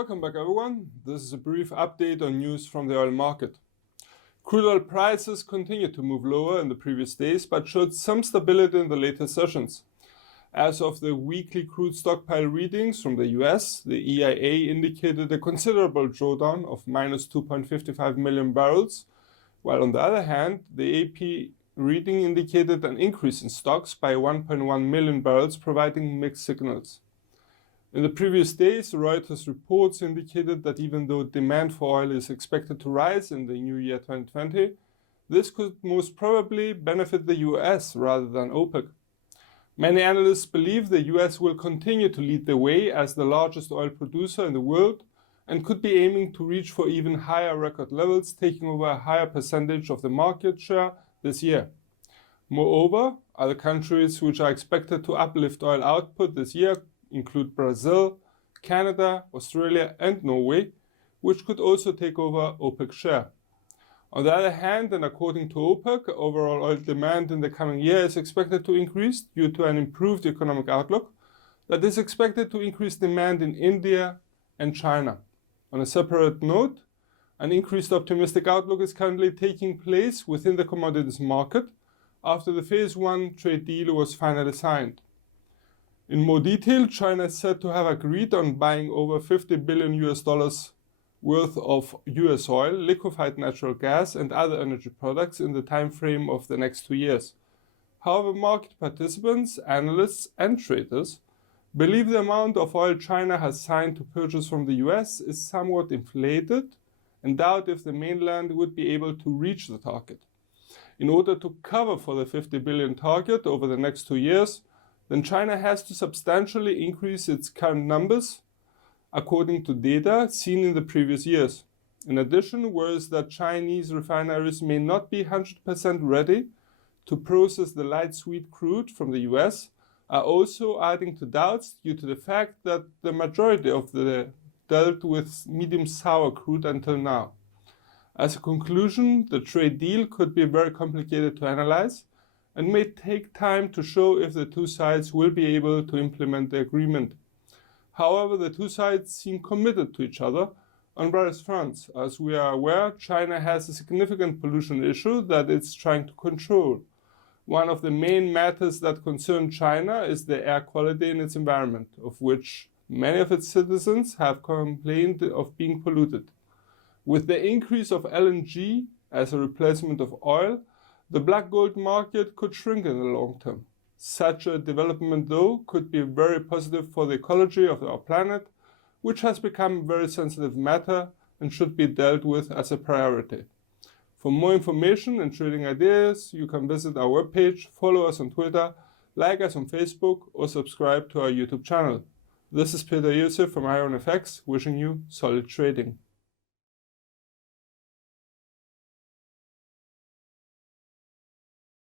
Welcome back everyone. This is a brief update on news from the oil market. Crude oil prices continued to move lower in the previous days but showed some stability in the later sessions. As of the weekly crude stockpile readings from the US, the EIA indicated a considerable drawdown of minus 2.55 million barrels, while on the other hand, the AP reading indicated an increase in stocks by 1.1 million barrels, providing mixed signals. In the previous days, Reuters reports indicated that even though demand for oil is expected to rise in the new year 2020, this could most probably benefit the US rather than OPEC. Many analysts believe the US will continue to lead the way as the largest oil producer in the world and could be aiming to reach for even higher record levels, taking over a higher percentage of the market share this year. Moreover, other countries which are expected to uplift oil output this year include Brazil, Canada, Australia and Norway, which could also take over OPEC's share. On the other hand, and according to OPEC, overall oil demand in the coming year is expected to increase due to an improved economic outlook that is expected to increase demand in India and China. On a separate note, an increased optimistic outlook is currently taking place within the commodities market after the Phase 1 trade deal was finally signed. In more detail, China is said to have agreed on buying over $50 billion worth of US oil, liquefied natural gas and other energy products in the time frame of the next 2 years. However, market participants, analysts and traders believe the amount of oil China has signed to purchase from the US is somewhat inflated and doubt if the mainland would be able to reach the target. In order to cover for the 50 billion target over the next 2 years, then China has to substantially increase its current numbers, according to data seen in the previous years. In addition, worries that Chinese refineries may not be 100% ready to process the light sweet crude from the US are also adding to doubts due to the fact that the majority of them dealt with medium sour crude until now. As a conclusion, the trade deal could be very complicated to analyze and may take time to show if the two sides will be able to implement the agreement. However, the two sides seem committed to each other on various fronts. As we are aware, China has a significant pollution issue that it's trying to control. One of the main matters that concern China is the air quality in its environment, of which many of its citizens have complained of being polluted. With the increase of LNG as a replacement of oil, the black gold market could shrink in the long term. Such a development, though, could be very positive for the ecology of our planet, which has become a very sensitive matter and should be dealt with as a priority. For more information and trading ideas, you can visit our webpage, follow us on Twitter, like us on Facebook, or subscribe to our YouTube channel. This is Peter Yusuf from IronFX, wishing you solid trading.